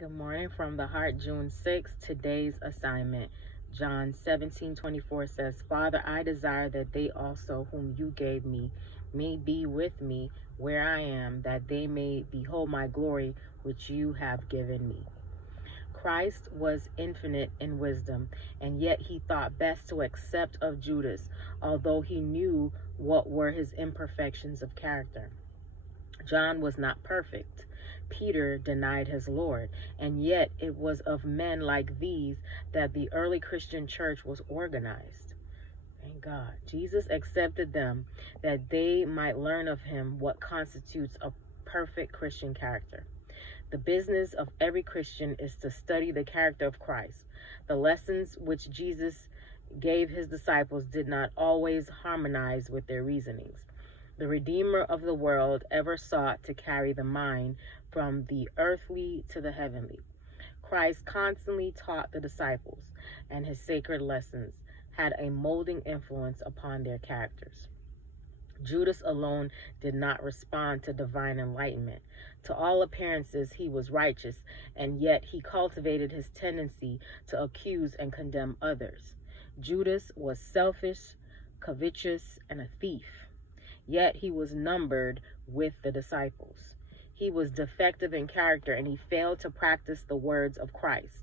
Good morning from the heart, June 6th. Today's assignment, John 17:24 says, Father, I desire that they also whom you gave me may be with me where I am, that they may behold my glory which you have given me. Christ was infinite in wisdom, and yet he thought best to accept of Judas, although he knew what were his imperfections of character. John was not perfect. Peter denied his Lord, and yet it was of men like these that the early Christian church was organized. Thank God. Jesus accepted them that they might learn of him what constitutes a perfect Christian character. The business of every Christian is to study the character of Christ. The lessons which Jesus gave his disciples did not always harmonize with their reasonings. The Redeemer of the world ever sought to carry the mind from the earthly to the heavenly. Christ constantly taught the disciples, and his sacred lessons had a molding influence upon their characters. Judas alone did not respond to divine enlightenment. To all appearances, he was righteous, and yet he cultivated his tendency to accuse and condemn others. Judas was selfish, covetous, and a thief. Yet he was numbered with the disciples. He was defective in character, and he failed to practice the words of Christ.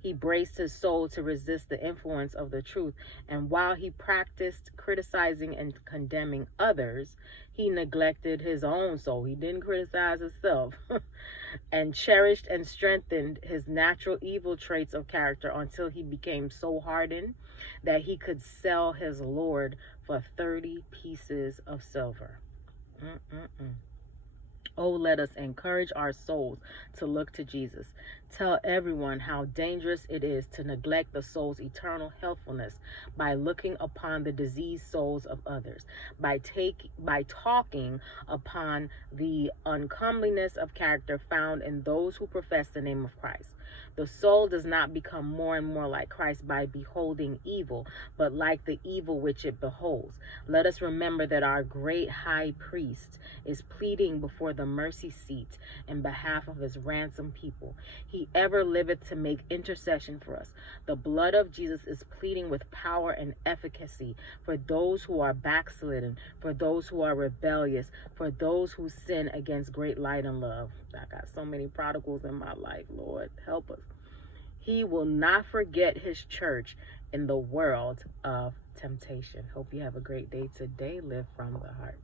He braced his soul to resist the influence of the truth, and while he practiced criticizing and condemning others, he neglected his own soul. He didn't criticize himself and cherished and strengthened his natural evil traits of character until he became so hardened that he could sell his Lord for 30 pieces of silver. Oh, let us encourage our souls to look to Jesus. Tell everyone how dangerous it is to neglect the soul's eternal healthfulness by looking upon the diseased souls of others, by talking upon the uncomeliness of character found in those who profess the name of Christ. The soul does not become more and more like Christ by beholding evil, but like the evil which it beholds. Let us remember that our great high priest is pleading before the mercy seat in behalf of his ransomed people. He ever liveth to make intercession for us. The blood of Jesus is pleading with power and efficacy for those who are backslidden, for those who are rebellious, for those who sin against great light and love. I got so many prodigals in my life, Lord, help us. He will not forget his church in the world of temptation. Hope you have a great day today. Live from the heart.